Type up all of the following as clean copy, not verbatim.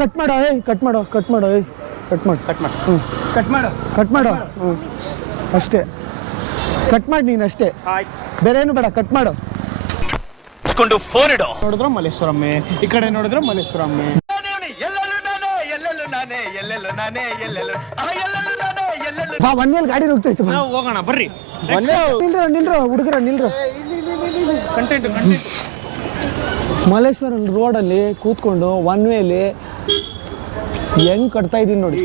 Cut ಮಾಡೋ cut ಮಾಡೋ cut ಮಾಡೋ ಕಟ್ ಮಾಡು ಕಟ್ ಮಾಡು ಹ್ಞೂ ಕಟ್ ಮಾಡು ಕಟ್ ಮಾಡೋ ಹ್ಞೂ ಅಷ್ಟೇ ಕಟ್ ಮಾಡಿ ನೀನು ಅಷ್ಟೇ ಬೇರೆ ಏನು ಬೇಡ ಕಟ್ ಮಾಡು ಫೋನ್ ಇಡು ನೋಡಿದ್ರೆ ಮಲ್ಲೇಶ್ವರಮ್ಮೆ ಈ ಕಡೆ ನೋಡಿದ್ರೆ ಮಲ್ಲೇಶ್ವರಮ್ಮೆ ಬಾ ಒನ್ ವೇಲ್ ಗಾಡಿ ಹೋಗ್ತೈತೆ ಹೋಗೋಣ ಬರ್ರಿ ನಿಲ್ರ ಹುಡುಗರ ನಿಲ್ರ ಕಂಟೆಂಟ್ ಮಲ್ಲೇಶ್ವರಂ ರೋಡಲ್ಲಿ ಕೂತ್ಕೊಂಡು ಒನ್ ವೇಲಿ ಹೆಂಗ್ ಕಟ್ತಾ ಇದೀನಿ ನೋಡಿ.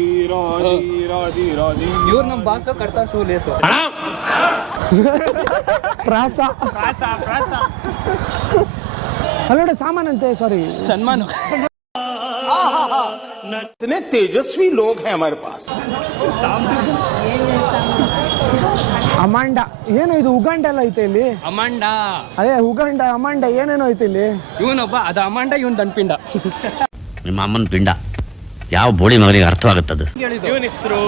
ಇವ್ರು ನಮ್ಮ ಬಾಸು ಕಟ್ತಾ ಶೂ ಲೇಸು ಪ್ರಾಸ ಅಲ್ಲೋಡ ಸಾಮಾನಂತೆ ಸಾರಿ ಸನ್ಮಾನ इतने तेजस्वी लोग हैं हमारे पास ಅಮಾಂಡ ಏನೋ ಇದು ಉಗಾಂಡ ಎಲ್ಲ ಐತೆ ಇಲ್ಲಿ ಅಮಾಂಡ ಅದೇ ಉಗಾಂಡ ಅಮಾಂಡ ಏನೇನೋ ಐತೆ ಇಲ್ಲಿ ಇವನೊಬ್ಬ ಅದು ಅಮಾಂಡ ಇವನ್ ದನ್ಪಿಂಡ ನಿಮ್ಮ ಅಮ್ಮನ ಪಿಂಡ ಯಾವ ಬೋಳಿ ಮಗನಿಗೆ ಅರ್ಥವಾಗುತ್ತದೆ. ಇವನ ಹೆಸರು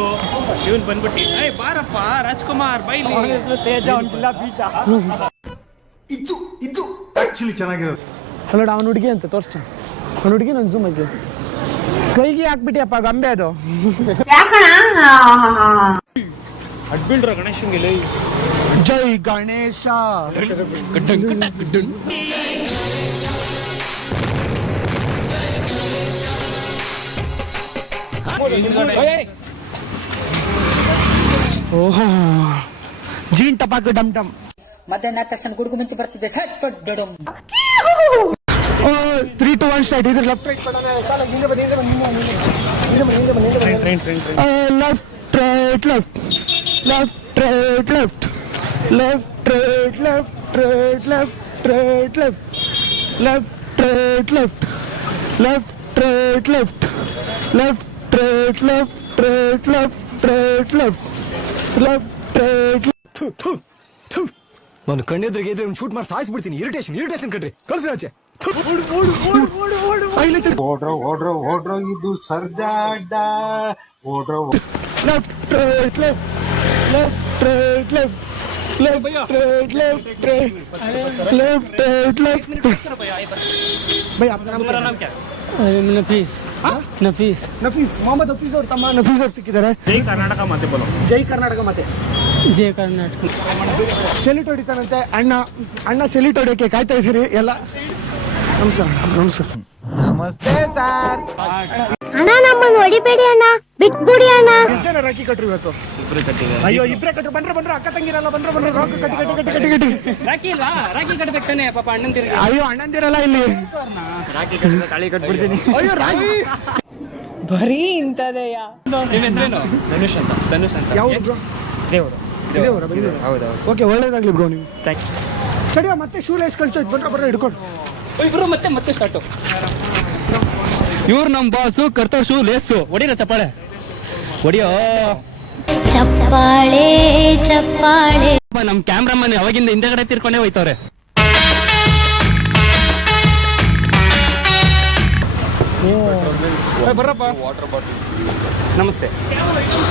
ಇವನ್ ಬಂದ್ಬಿಟ್ಟು ಬಾರಪ್ಪ ರಾಜ್ಕುಮಾರ್ ಬೈಲಿ ಹೆಸರು ತೇಜ ಒಂಟಿಲ್ಲ ಬೀಚ ಇದು ಆಕ್ಚುಲಿ ಚೆನ್ನಾಗಿರೋದು. ಅಲ್ಲೋಡ ಅವನ ಹುಡುಗಿ ಅಂತ ತೋರಿಸ್ತ ಅವನ ಹುಡುಗಿ ನನ್ನ ಜೂಮಕ್ಕೆ ಕೈಗೆ ಹಾಕ್ಬಿಟ್ಟಿಯಪ್ಪ ಗೊಂಬೆ ಅದು ಅಡ್ಬಿಲ್ರ ಗಣೇಶಂಗೆ ಜೈ ಗಣೇಶ ಓಹೋ ಜೀನ್ ಟಪಾಕು ಡಮ್ ಡಮ್ ಮಧ್ಯಾಹ್ನ ತಕ್ಷಣ ಗುಡುಗು ಮಿಂಚು ಬರ್ತಿದೆ ಸಟ್ ಪಟ್ ಡಡಮ್ 3 to 1 ಸ್ಟ್ರೈಟ್ ಇದ್ರ ಲೆಫ್ಟ್ ರೈಟ್ ಪಡೋಣ ಸಾಲ ಹಿಂದೆ ಬನ್ನಿ left right left left right left left right left right left right left left right left left right left left right left right left left right ನಾನು ಕಣ್ಣೆದ್ರಿಗೆ ಇದ್ರೆ ಒಂದು ಶೂಟ್ ಮಾಡಿ ಸಾಯಿಸ್ಬಿಡ್ತೀನಿ. Irritation ಕಣ್ರಿ ಕಳ್ಸಿ ಆಚೆ. ಓಡ್ರೋ ಇದು ಸರ್ಜಾಡ ಓಡ್ರೋ left right left right left left भाई आपका नाम क्या है? नफीस मोहम्मद हफीज और तಮ್ಮ नफीस ಅವ್ರು ಸಿಕ್ಕಿದ್ದಾರೆ. ಜೈ ಕರ್ನಾಟಕ ಮಾತೆ ಬೋಲೋ ಜೈ ಕರ್ನಾಟಕ ಸೆಲ್ಯೂಟ್ ಹೊಡಿತಾನಂತೆ ಅಣ್ಣ ಸೆಲ್ಯೂಟ್ ಹೊಡಿಯೋಕೆ ಕಾಯ್ತಾ ಇದ್ದೀರಿ ಎಲ್ಲ. ನಮಸ್ಕಾರ ನಮಸ್ತೆ ಸರ್. ಅಣ್ಣ ನಮ್ಮನ್ನು ಹೊಡಿಬೇಡಿ ಅಣ್ಣ ಬಿಟ್ಬಿಡಿ ಅಣ್ಣ. ಎಷ್ಟು ಜನ ರಾಖಿ ಕಟ್ರು ಇವತ್ತು? ಅಯ್ಯೋ ಇಬ್ರೇ ಕಟ್ರು ಬಂದ್ರೆ ಅಕ್ಕ ತಂಗಿರಲ್ಲ ಬಂದ್ರೆ ರಾಖಿ ಕಟ್ಟಿ ರಾಖಿ ಇಲ್ವಾ? ರಾಖಿ ಕಟ್ಬೇಕು ತಾನೆ ಪಾಪ ಅಣ್ಣನ್ ತಿರ್ಗಿ. ಅಯ್ಯೋ ಅಣ್ಣಂದಿರಲ್ಲ ಇಲ್ಲಿ ರಾಖಿ ಕಟ್ಟಿದ್ರೆ ತಾಳಿ ಕಟ್ಬಿಡ್ತೀನಿ. ಅಯ್ಯೋ ರಾಖಿ ಬರೀ ಇಂಥದೆಯ. ನಿಮ್ಮ ಹೆಸರೇನು? ಧನುಷ್ ಅಂತ. ಯಾವ ದೇವರು ಹೌದಾ? ಓಕೆ ಒಳ್ಳೇದಾಗ್ಲಿ ಬ್ರೋ ನೀವು. ಸರಿಯಾ ಮತ್ತೆ ಶೂ ಲೇಸ್ ಕಳ್ಸೋದು ಬಂದ್ರೆ ಹಿಡ್ಕೊಂಡು ಇಬ್ರು ಮತ್ತೆ ಸ್ಟಾರ್ಟು. ಇವ್ರು ನಮ್ಮ ಬಾಸು ಕರ್ತ ಶೂ ಲೇಸು ಹೊಡಿರ ಚಪ್ಪಾಳೆ ಹೊಡಿಯೋ ಚಪ್ಪಾಳೆ ನಮ್ಮ ಕ್ಯಾಮ್ರಾಮನ್ ಅವಾಗಿಂದ ಹಿಂದೆಗಡೆ ತಿರ್ಕೊಂಡೇ ಹೋಯ್ತವ್ರೆ. ಬರ್ರಪ್ಪ. ನಮಸ್ತೆ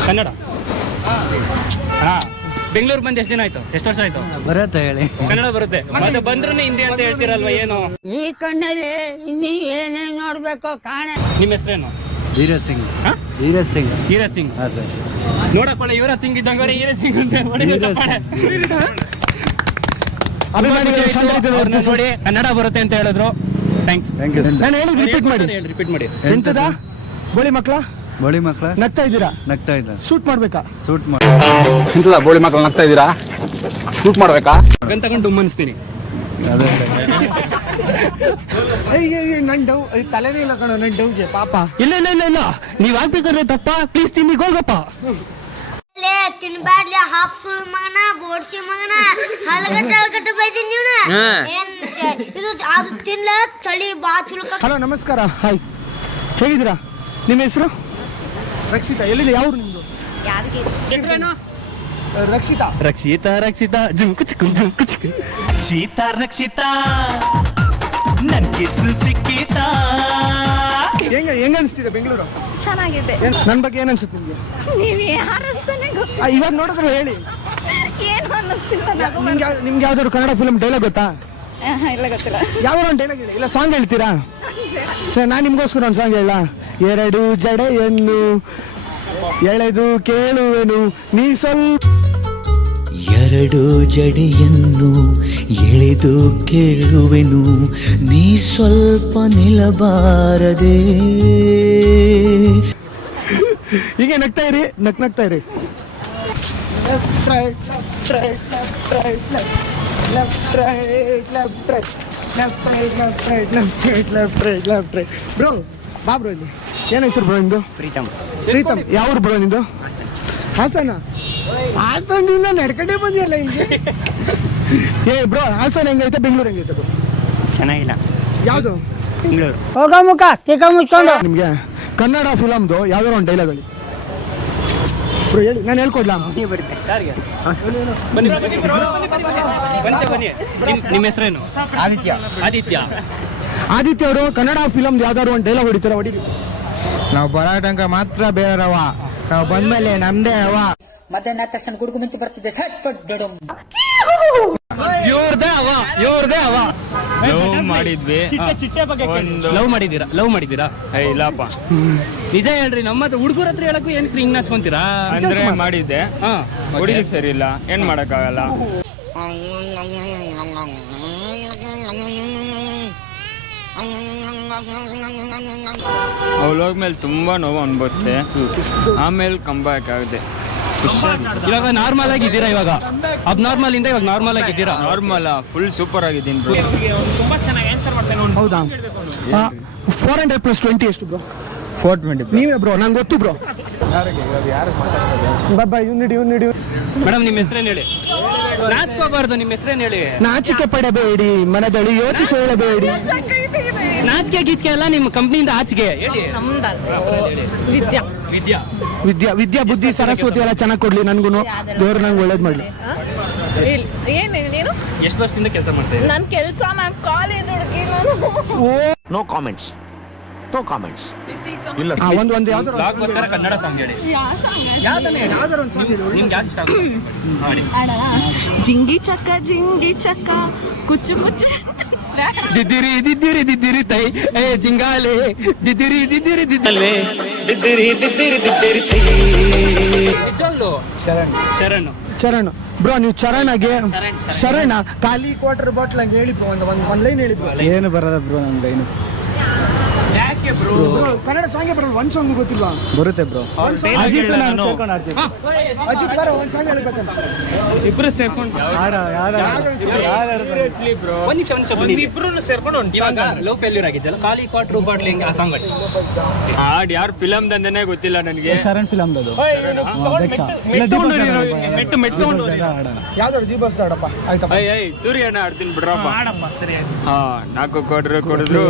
ಕನ್ನಡ. ಹಾ ಬೆಂಗಳೂರು ಬಂದು ಎಷ್ಟು ದಿನ ಆಯ್ತು? ಎಷ್ಟು ವರ್ಷ ಆಯ್ತು? ಬರತ್ತೆ ಹೇಳಿ. ಕನ್ನಡ ಬರುತ್ತೆ ಮತ್ತೆ ಬಂದ್ರು ಹಿಂದಿ ಅಂತ ಹೇಳ್ತಿರಲ್ವಾ ಏನು? ಈ ಕಣ್ಣಲ್ಲಿ ಇನ್ನೀ ಏನೇನ್ ನೋಡ್ಬೇಕು ಕಾಣ. ನಿಮ್ಮ ಹೆಸರೇನು? ಧೀರಜ್ ಸಿಂಗ್. ಧೀರಜ್ ಸಿಂಗ್. ಹಾ ಸರ್. ನೋಡಪ್ಪ ಯುವರಾಜ್ ಸಿಂಗ್ ಇದ್ದಂಗೆ ಧೀರಜ್ ಸಿಂಗ್ ಅಂತ ನೋಡಿ ಕನ್ನಡ ಬರುತ್ತೆ ಅಂತ ಹೇಳಿದ್ರು. ಥ್ಯಾಂಕ್ಸ್. ನಾನು ಹೇಳಿ ರಿಪೀಟ್ ಮಾಡಿ. ಎಂತದ ಬೋಳಿ ಮಕ್ಳ ನಗ್ತಾ ಇದ್ದೀರಾ? ಶೂಟ್ ಮಾಡ್ಬೇಕಾ? ಇಂತದ ಬೋಳಿ ಮಕ್ಕಳು ನಗ್ತಾ ಇದ್ದೀರಾ? ಶೂಟ್ ಮಾಡ್ಬೇಕಾ? ಗನ್ ತಗೊಂಡು ಡುಮ್ಮನಿಸ್ತೀನಿ. ನನ್ ಡೌ ತಲೆನೇ ಇಲ್ಲ ಕಣೋ ನನ್ ಡೌಗೆ ಪಾಪ. ಇಲ್ಲ ನೀವ್ ಆಗ್ಬೇಕಾದ್ರೆ ತಪ್ಪ ಪ್ಲೀಸ್ ತಿನ್ನಿ ಗೋಲ್ಗಪ್ಪ. ತಿನ್ಬ್ಯಾಡ್ಲಿ ಹಾಪ್ ಸುಳ್ ಮಗನ ಬೋಡ್ಸಿ ಮಗನ ಹಲಗಟ್ಟ ಬೈದಿನಿ ನೀವ್ನ ಇದು ಅದು ತಿನ್ಲ ತಳಿ ಬಾ ಚುಲಕ. ಹಲೋ ನಮಸ್ಕಾರ ಹಾಯ್ ಹೇಗಿದ್ದೀರಾ? ನಿಮ್ಮ ಹೆಸರು? ರಕ್ಷಿತಾ. ಎಲ್ಲಿಲ್ಲ ಯಾವ್ರು ನಿಮ್ದು? ಹೆಸರೇನು? ರಕ್ಷಿತಾ ಜುಂಕು ಚಿಕು ಶೀತಾ ರಕ್ಷಿತಾ ನನ್ಗೆ ಸಿಕ್ಕಿತಾ. ಹೆಂಗ ಅನಿಸ್ತಿದೆ ಬೆಂಗಳೂರು? ಚೆನ್ನಾಗಿದೆ. ನನ್ನ ಬಗ್ಗೆ ಏನ್ ಅನ್ಸುತ್ತೆ ನಿಮ್ಗೆ? ನೀವ್ ಯಾರಂತಾನೆ ಇವಾಗ ನೋಡಿದ್ರೆ ಹೇಳಿ. ಏನು ಅನ್ನಿಸ್ತಿಲ್ಲ. ನಿಮ್ಗೆ ಯಾವ್ದಾದ್ರು ಕನ್ನಡ ಫಿಲ್ಮ್ ಡೈಲಾಗ್ ಗೊತ್ತಾ? ಇಲ್ಲ ಗೊತ್ತಿಲ್ಲ. ಯಾವ್ದಾರ ಒಂದು ಡೈಲಾಗ್ ಹೇಳಿ, ಇಲ್ಲ ಸಾಂಗ್ ಹೇಳ್ತೀರಾ? ನಾನು ನಿಮ್ಗೋಸ್ಕರ ಒಂದು ಸಾಂಗ್ ಹೇಳ. ಎರಡು ಜಡೆಯನ್ನು ಎಳೆದು ಕೇಳುವೆನು ನೀ ಸ್ವಲ್ಪ. ಎರಡು ಜಡೆಯನ್ನು ಎಳೆದು ಕೇಳುವೆನು ನೀ ಸ್ವಲ್ಪ ನಿಲ್ಲಬಾರದೆ. ಹೀಗೆ ನಗ್ತಾ ಇರಿ, ನಗ್ತಾ ಇರಿ. Left right left right left right left right left right left right left right left right left right. Bro ಬಾ ಬ್ರೋ, ಇಲ್ಲಿ ಏನು ಹೆಸರು ಬ್ರೋ ನಿಂದು? ಪ್ರೀತಮ್. ಯಾವ ಬ್ರೋ ನಿಂದು? ಹಾಸನ. ಹಾಸನಿಂದ ನಡ್ಕಂಡೇ ಬಂದಿರಲ್ಲ ಇಲ್ಲಿ. ಏ ಬ್ರೋ, ಹಾಸನ ಹೆಂಗೈತೆ, ಬೆಂಗಳೂರು ಹೆಂಗೈತೆ ಬ್ರೋ? ಚೆನ್ನಾಗಿಲ್ಲ. ಯಾವುದು? ಬೆಂಗಳೂರು. ಹೋಗ ಮುಖ ತಿಕ್ಕ ಮುಚ್ಕೊಂಡು. ನಿಮಗೆ ಕನ್ನಡ ಫಿಲಮ್ದು ಯಾವ್ದಾರು ಒಂದು ಡೈಲಾಗ್ ಹೇಳಿ ಬ್ರೋ, ಹೇಳಿ. ನಾನು ಹೇಳ್ಕೊಡ್ಲಾ? ಬರುತ್ತೆ. ಬನ್ನಿ. ನಿಮ್ಮ ಹೆಸರೇನು? ಆದಿತ್ಯ. ಆದಿತ್ಯ ಅವರು ಕನ್ನಡ ಫಿಲಮ್ದು ಯಾವ್ದಾದ್ರು ಒಂದು ಡೈಲಾಗ್ ಹೊಡಿತಾರ? ಹೊಡಿರಿ. ನಾವು ಬರೋ ತನಕ ಮಾತ್ರ ಬೇರೆಯವ, ನಾವು ಬಂದ್ಮೇಲೆ ನಮ್ದೇ ಅವ. ಮಧ್ಯಾಹ್ನ ತಕ್ಷಣ ಗುಡುಗು ಮಿಂಚು ಬರ್ತಿದ್ದೆ ಸಟ್ ಪಟ್ ಡಡಮ್. ಇವ್ರದೇ ಅವ. ಲವ್ ಮಾಡಿದ್ವಿ. ಲವ್ ಮಾಡಿದ್ದೀರಾ? ಇಲ್ಲಪ್ಪ, ನಿಜ ಹೇಳ್ರಿ. ನಮ್ಮ ಹತ್ರ ಹುಡುಗರ ಹತ್ರ ಹೇಳಕ್ಕೂ ಏನ್ ಹಿಂಗ್ ನಾಚ್ಕೊಂತೀರಾ? ಅಂದ್ರೆ ಮಾಡಿದ್ದೆ, ಹುಡುಗಿ ಸರಿ ಇಲ್ಲ, ಏನ್ ಮಾಡಕ್ಕಾಗಲ್ಲ. ಅವ್ಳು ಹೋಗ್ಮೇಲೆ ತುಂಬಾ ನೋವು ಅನ್ಭವಿಸ್ದೆ, ಆಮೇಲೆ ಕಂಬ್ಯಾಕ್ ಆಗಿದೆ. ಇವಾಗ ನಾರ್ಮಲ್ ಆಗಿದ್ದೀರಾ? ಇವಾಗ ಅಬ್ನಾರ್ಮಲ್ ಇಂದ ಇವಾಗ ನಾರ್ಮಲ್ ಆಗಿದ್ದೀರಾ? ನಾರ್ಮಲ್, ಫುಲ್ ಸೂಪರ್ ಆಗಿದ್ದೀನಿ ಬ್ರೋ. ತುಂಬಾ ಚೆನ್ನಾಗಿ ಆನ್ಸರ್ ಮಾಡ್ತೇನೆ. ಹೌದಾ? 400 + 20 ಎಷ್ಟು ಬ್ರೋ? 420. ನೀವೇ ಬ್ರೋ? ನಂಗೆ ಗೊತ್ತು ಬ್ರೋ. ಬಾಯ್ ಇವ್ನು. ಮೇಡಮ್ ನಿಮ್ಮ ಹೆಸರೇನು ಹೇಳಿ? ನಾಚ್ಕೋಬಾರ್ದು. ನಿಮ್ಮ ಹೆಸರೇನು ಹೇಳಿ? ನಾಚಿಕೆ ಪಡಬೇಡಿ, ಮನದಲ್ಲಿ ಯೋಚಿಸಿ ಹೇಳಬೇಡಿ. ನಾಚಿಕೆ ಗೀಚಿಕೆ ಎಲ್ಲ ನಿಮ್ಮ ಕಂಪ್ನಿಯಿಂದ ಆಚೆಗೆ ಹೇಳಿ. ವಿದ್ಯಾ ಬುದ್ಧಿ ಸರಸ್ವತಿ ಎಲ್ಲ ಚೆನ್ನಾಗಿ ಕೊಡ್ಲಿ ನನ್ಗೂ. ದೇವ್ರು ನಂಗೆ ಒಳ್ಳೇದು ಮಾಡಲಿ. ನೀನು ಎಷ್ಟು ವರ್ಷದಿಂದ ಕೆಲಸ ಮಾಡ್ತಾ ಇದ್ದೀರಾ? ನನ್ನ ಕೆಲಸ, ನಾನು ಕಾಲೇಜ್ ಹುಡುಗಿ ನಾನು. No comments. ಇಲ್ಲ ಒಂದು ಯಾವ್ದಾರು ಬ್ಲಾಗ್ಗೋಸ್ಕರ ಕನ್ನಡ ಸಾಂಗ್ ಹೇಳಿ. ಯಾವ್ದಾರು ಒಂದು ಸಾಂಗ್ ಹೇಳಿ. ನಿಮ್ಗೆ ಯಾವ್ದು ಇಷ್ಟ ಆಗುತ್ತೆ? ಮಾಡಿ. ಜಿಂಗಿ ಚಕ್ಕ ಕುಚ್ಚು ಕುಚ್ಚು ದಿದ್ದಿರಿ ತೈ ಏ ಜಿಂಗಾಲೆ ದಿದ್ದಿರಿ ಚರಣ್ ಬ್ರೋ, ನೀವು ಶರಣ ಖಾಲಿ ಕ್ವಾರ್ಟರ್ ಬಾಟ್ಲ್ ಹಂಗೆ ಹೇಳಿ ಬ್ರೋ. ಒಂದು ಲೈನ್ ಹೇಳಿ ಬ್ರೋ. ಏನು ಬರಲ್ಲ ಬ್ರೋ, ನನ್ನ ಲೈನು. ಯಾಕೆ ಬ್ರೋ? ಕನ್ನಡ ಸಾಂಗೇ ಬರಲ್ಲ, ಒಂದು ಸಾಂಗ್ ಗೊತ್ತಿಲ್ವಾ? ಬರುತ್ತೆ ಬ್ರೋ. ಅಜಿತ್ ಬಾರ ಒಂದು ಸಾಂಗ್ ಹೇಳ್ಬೇಕಂತ. ಇಬ್ರು ಸೇರ್ಕೊಂಡು ಇಬ್ರು ಸೇರ್ಕೊಂಡು ಲವ್ ಫೇಲ್ಯೂರ್ ಆಗಿದ್ದಲ್ಲ, ಖಾಲಿ ಕ್ವಾರ್ಟರ್ ಬಾಟ್ಲ್ ಹೆಂಗೆ ಆ ಸಾಂಗ್ ಹಾಡ್ ಯಾರು ಫಿಲಮ್ ದಂದೇನೆ ಗೊತ್ತಿಲ್ಲ ನನಗೆ. ಶರಣ್ ಫಿಲಮ್ ಯಾವ್ದಾದ್ರು ದೀಪಸ್ ಆಡಪ್ಪ. ಆಯ್ತಪ್ಪ. ಸೂರ್ಯನ ಆಡ್ತೀನಿ ಬಿಡ್ರಪ್ಪ. ಹಾ, 4 ಕೊಡಿದ್ರು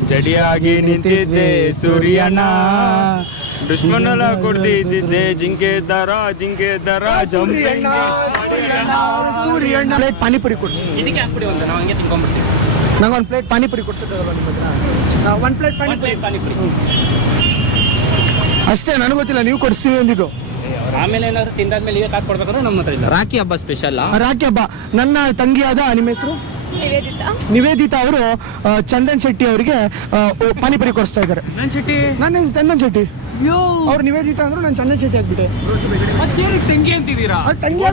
ಸ್ಟಡಿಯಾಗಿ ನಿಂತಿದ್ದೆ ಸೂರ್ಯನ, ದುಶ್ಮನೆಲ್ಲ ಕೊಡ್ತಿದ್ದೆ ಜಿಂಕೆ ದರ ಸೂರ್ಯಣ್ಣ. ಪ್ಲೇಟ್ ಪಾನಿಪುರಿ ಕೊಡ್ಸಿ. ಇದಕ್ಕೆ ಹಾಕ್ಬಿಡಿ ಒಂದು, ನಾವು ಹಂಗೆ ತಿನ್ಕೊಂಡ್ಬಿಡ್ತೀವಿ. ನಂಗೆ ಒಂದು ಪ್ಲೇಟ್ ಪಾನಿಪುರಿ ಕೊಡ್ಸೋದಲ್ಲ ನಿಮ್ಮ ಹತ್ರ? ಒಂದು ಪ್ಲೇಟ್ ಪಾನಿಪುರಿ ಅಷ್ಟೇ. ನನಗೆ ಗೊತ್ತಿಲ್ಲ, ನೀವು ಕೊಡಿಸ್ತೀವಿ ಅಂದಿದ್ದು. ಆಮೇಲೆ ಏನಾದ್ರು ತಿಂದಾದ್ಮೇಲೆ ನೀವೇ ಕಾಸು ಕೊಡ್ಬೇಕಾದ್ರೆ ನಮ್ಮ ಹತ್ರ ಇಲ್ಲ. ರಾಖಿ ಹಬ್ಬ ಸ್ಪೆಷಲ್. ರಾಖಿ ಹಬ್ಬ. ನನ್ನ ತಂಗಿಯಾದ, ನಿಮ್ಮ ಹೆಸರು? ನಿವೇದಿತಾ ಅವರು ಚಂದನ್ ಶೆಟ್ಟಿ ಅವರಿಗೆ ಪಾನಿಪುರಿ ಕೊಡಿಸ್ತಾ ಇದ್ದಾರೆ. ನನ್ನ ಹೆಸರು ಚಂದನ್ ಶೆಟ್ಟಿ. ಅವ್ರು ನಿವೇದಿತಾ ಅಂದ್ರು, ನಾನು ಚಂದನ್ ಶೆಟ್ಟಿ ಆಗ್ಬಿಟ್ಟೆ. ತಂಗಿ ಅಂತಿದ್ದೀರಾ? ತಂಗಿ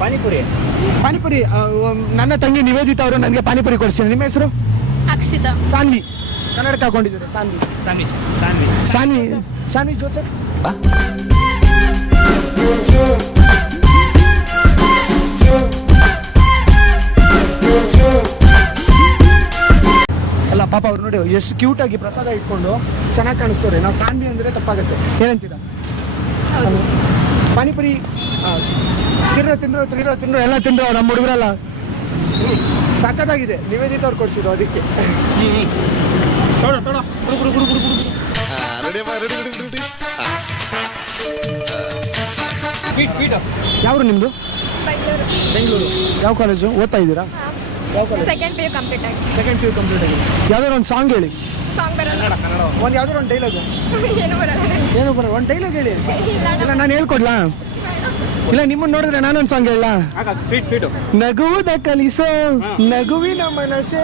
ಪಾನಿಪುರಿ. ನನ್ನ ತಂಗಿ ನಿವೇದಿತಾ ಅವರು ನನಗೆ ಪಾನಿಪುರಿ ಕೊಡಿಸ್ತೀನಿ. ನಿಮ್ಮ ಹೆಸರು? ಅಕ್ಷಿತಾ. ಸಾನ್ವಿ. ಕನ್ನಡಕ್ಕೆ ಹಾಕೊಂಡಿದ್ದಾರೆ. ಸಾನ್ವಿ ಜೋಸೆಫ್. ಅಲ್ಲ ಪಾಪ ಅವ್ರು ನೋಡಿ ಎಷ್ಟು ಕ್ಯೂಟ್ ಆಗಿ ಪ್ರಸಾದ ಇಟ್ಕೊಂಡು ಚೆನ್ನಾಗಿ ಕಾಣಿಸ್ತವ್ರೆ. ನಾವು ಸಾನ್ವಿ ಅಂದ್ರೆ ತಪ್ಪಾಗುತ್ತೆ. ಏನಂತೀರಾ? ಪಾನಿಪುರಿ ತಿನ್ರೋ ಎಲ್ಲ ತಿನ್ರೋ. ನಮ್ಮ ಹುಡುಗರಲ್ಲ ಸಖತ್ತಾಗಿದೆ. ನಿವೇದಿತ ಅವ್ರು ಕೊಡ್ಸಿದ್ರು ಅದಕ್ಕೆ. ಯಾವ್ರು ನಿಮ್ದು? ಬೆಂಗಳೂರು. ಯಾವ ಕಾಲೇಜು ಓದ್ತಾ ಇದ್ದೀರಾ? ಸೆಕೆಂಡ್ PU ಕಂಪ್ಲೀಟ್ ಆಗಿದೆ. ಯಾವ್ದಾರು ಒಂದು ಸಾಂಗ್ ಹೇಳಿ. ಸಾಂಗ್ ಬರಲ್ಲ. ಒಂದು ಯಾವ್ದಾರು ಒಂದು ಡೈಲಾಗ್. ಏನು ಬರಲ್ಲ. ಏನು ಬರಲ್ಲ, ಒಂದು ಡೈಲಾಗ್ ಹೇಳಿ. ಇಲ್ಲ ನಾನು ಹೇಳ್ಕೊಡ್ಲಾ? ಇಲ್ಲ ನಿಮ್ಮನ್ನ ನೋಡಿದ್ರೆ ನಾನೊಂದು ಸಾಂಗ್ ಹೇಳ. ಸ್ವೀಟು ನಗುವುದ ಕಲಿಸೋ ನಗುವಿನ ಮನಸ್ಸೇ.